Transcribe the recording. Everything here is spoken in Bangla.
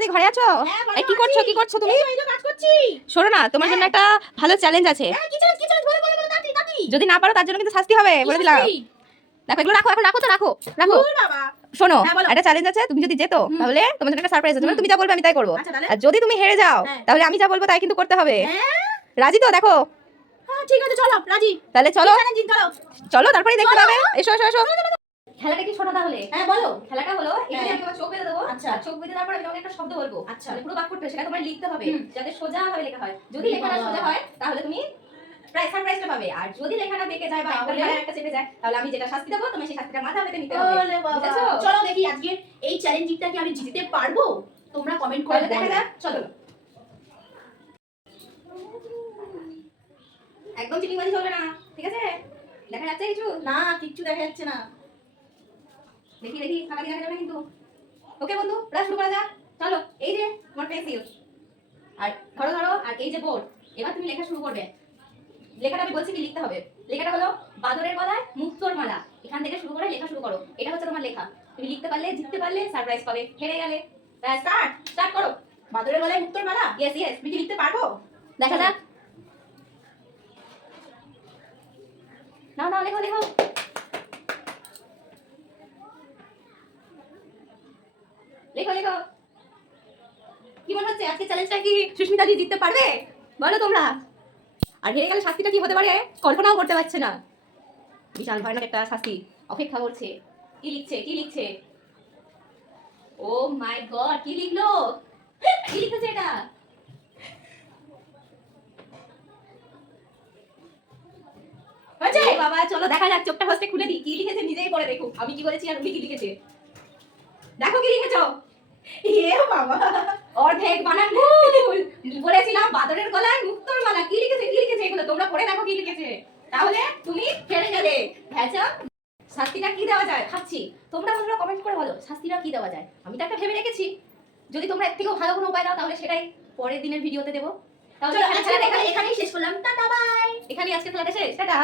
সুস্মিতাদি ঘরে আছো? এই কি করছো তুমি? শোনো না, তোমার জন্য একটা ভালো চ্যালেঞ্জ আছে। যদি না পারো তার জন্য কিন্তু শাস্তি হবে, বলে দিলাম। দেখো এগুলো রাখো, এখন রাখো তো, রাখো। শোনো, একটা চ্যালেঞ্জ আছে, তুমি যদি যেতো তাহলে তোমার জন্য একটা সারপ্রাইজ আছে, তুমি যা বলবে আমি তাই করবো। আর যদি তুমি হেরে যাও তাহলে আমি যা বলবো তাই কিন্তু করতে হবে। রাজি তো? দেখো ঠিক আছে, চলো রাজি। তাহলে চলো চলো, তারপরেই দেখতে পাবে। এসো এসো এসো। খেলাটা কি শোনো তাহলে? হ্যাঁ বলো। খেলাটা হলো এখানে আমি তোমার চোখ বেঁধে দেবো। আচ্ছা। চোখ বেঁধে দেওয়ার পর আমি তোমাকে একটা শব্দ বলবো। আচ্ছা। মানে পুরো বাক্যটা সেটা তোমার লিখতে হবে যাতে সোজা ভাবে লেখা হয়। যদি লেখাটা সোজা হয় তাহলে তুমি সারপ্রাইজটা পাবে, আর যদি লেখাটা বেঁকে যায় বা একটা চেপে যায় তাহলে আমি যেটা শাস্তি দেবো তুমি সেই শাস্তিটা মাথা পেতে নিতে হবে। বুঝেছো? চলো দেখি আজকে এই চ্যালেঞ্জটা কি আমি জিততে পারবো, তোমরা কমেন্ট করে দেখা যাক। চলো, একদম চিটিংবাজি চলবে না, ঠিক আছে? দেখা যাচ্ছে কিছু? না, কিচ্ছু দেখা যাচ্ছে না। দেখি ফাঁকা দিয়ে দেখা যাবে কিন্তু। ওকে বন্ধু, এবার শুরু করা যাক। চলো, এই যে তোমার পেন্সিল আর ধরো আর এই যে বোর্ড, এবার তুমি লেখা শুরু করবে। লেখাটা আমি বলছি কি লিখতে হবে। লেখাটা হলো বাদরের গলায় মুক্তোর মালা। এখান থেকে শুরু করে লেখা শুরু করো। এটা হচ্ছে তোমার লেখা। তুমি লিখতে পারলে জিততে পারলে সারপ্রাইজ পাবে, হেরে গেলে স্টার্ট করো। বাদরের গলায় মুক্তোর মালা। ইয়েস তুমি কি লিখতে পারবো? দেখা যাক। নাও লেখো কি মনে হচ্ছে আজকে চ্যালেঞ্জটা কি সুস্মিতা দি জিততে পারবে? বলো তোমরা। আর হেরে গেলে শাস্তিটা কি হতে পারে কল্পনাও করতে পারছে না। বিশাল ভয়ানক একটা শাস্তি অপেক্ষা করছে। কি লিখছে? ও মাই গড, কি লিখলো? কি লিখেছে এটা? বাবা, চলো দেখা যাক, চোখটা হস্তে খুলে দিই। কি লিখেছে নিজেই পড়ে দেখো। আমি কি বলেছি আর উনি কি লিখেছে। দেখো কি লিখেছো। এ বাবা, অর্ধেক বানান ভুল। বলেছিলাম বাদরের গলায় মুক্তোর মালা। কি লিখেছে এগুলো তোমরা পড়ে দেখো কি লিখেছে। তাহলে তুমি হেরে গেলে। ভেজা শাস্তিটা কি দেওয়া যায় ভাবছি। তোমরা কমেন্ট করে বলো শাস্তিটা কি দেওয়া যায়। আমি তো একটা ভেবে রেখেছি। যদি তোমরা এর থেকেও ভালো কোনো উপায় দাও তাহলে সেটাই পরের দিনের ভিডিওতে দেবো। তাহলে এখানেই শেষ করলাম। Tata bye. এখানেই আজকে খেলাটা শেষ। টাটা।